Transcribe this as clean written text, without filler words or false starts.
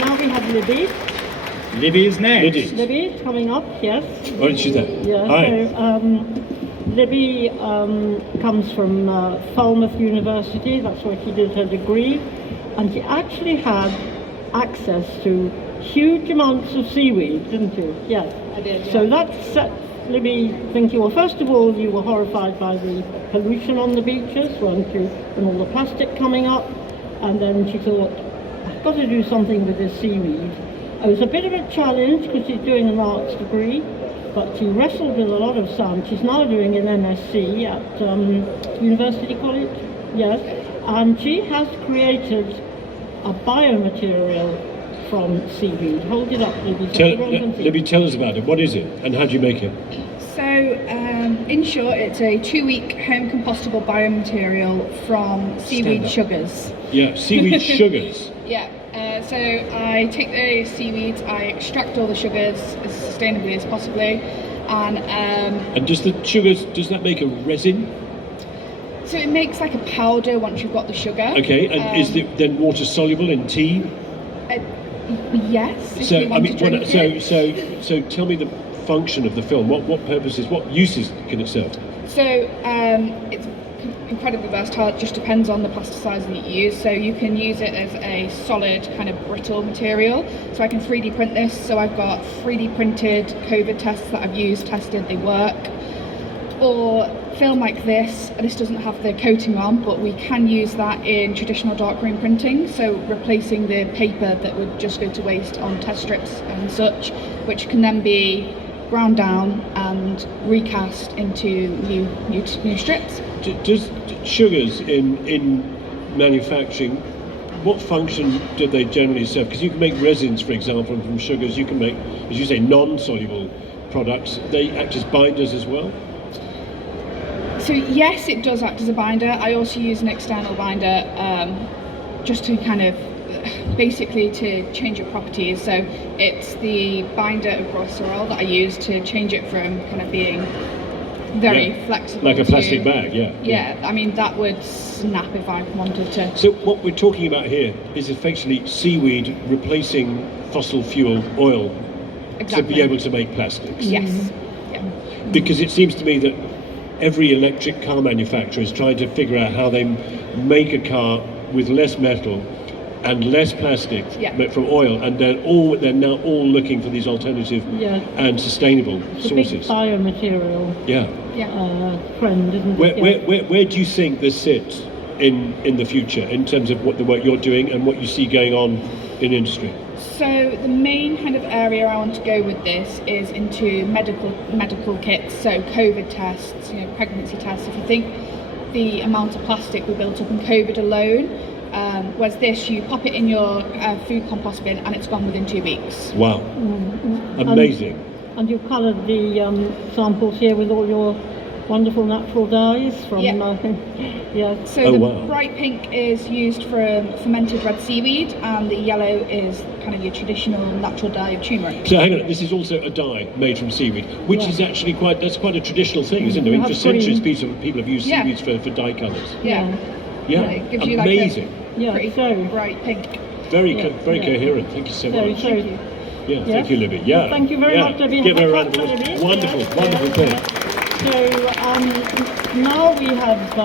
now we have Libby. Libby is next. Libby coming up, yes. What did she say? Yeah, Hi. so Libby comes from Falmouth University, that's where she did her degree, and she actually had access to huge amounts of seaweed, didn't you? Yes. I did, yeah. So that set Libby thinking, well, first of all, you were horrified by the pollution on the beaches, weren't you? And all the plastic coming up. And then she thought, I've got to do something with this seaweed. It was a bit of a challenge because she's doing an arts degree, but she wrestled with a lot of science. She's now doing an MSc at University College, yes. And she has created a biomaterial from seaweed. Hold it up, Libby. Libby, tell us about it. What is it and how do you make it? So, in short, it's a 2-week home compostable biomaterial from seaweed sugars. Yeah, seaweed sugars. Yeah, so I take the seaweeds, I extract all the sugars as sustainably as possibly, and does the sugars, does that make a resin? So it makes like a powder once you've got the sugar. Okay, and is it then water soluble in tea? Yes. So I mean, so tell me the function of the film. What purposes, what uses can it serve? So it's incredibly versatile. It just depends on the plasticizer that you use. So you can use it as a solid kind of brittle material. So I can 3D print this. So I've got 3D printed COVID tests that I've used, tested, they work. Or film like this doesn't have the coating on, but we can use that in traditional darkroom printing, so replacing the paper that would just go to waste on test strips and such, which can then be ground down and recast into new strips. Does sugars in manufacturing, what function do they generally serve? Because you can make resins, for example, from sugars. You can make, as you say, non-soluble products. They act as binders as well? So yes, it does act as a binder. I also use an external binder just to kind of basically to change its properties. So it's the binder of glycerol that I use to change it from kind of being very flexible. Like a plastic bag, yeah. Yeah, I mean that would snap if I wanted to. So what we're talking about here is effectively seaweed replacing fossil fuel oil to be able to make plastics. Yes. Yeah. Because it seems to me that every electric car manufacturer is trying to figure out how they make a car with less metal and less plastic from oil, and they're now all looking for these alternative and sustainable sources. It's a big biomaterial trend, isn't it? Where do you think this sits in the future in terms of what the work you're doing and what you see going on in industry? So the main kind of area I want to go with this is into medical kits, so COVID tests, pregnancy tests. If you think the amount of plastic we built up in COVID alone, whereas this, you pop it in your food compost bin and it's gone within 2 weeks. Wow, amazing. And you've coloured the samples here with all your wonderful natural dyes from So the bright pink is used for fermented red seaweed, and the yellow is kind of your traditional natural dye of turmeric. So hang on, this is also a dye made from seaweed, which is actually quite a traditional thing, isn't it? I mean, for centuries people have used seaweeds for dye colours. Yeah, it gives you amazing. Like a pretty bright pink. Very coherent. Thank you so much. Thank you. Yeah, thank you, Libby. Yeah. Well, thank you very much, Libby. Give her a round of applause. Wonderful thing. So now we have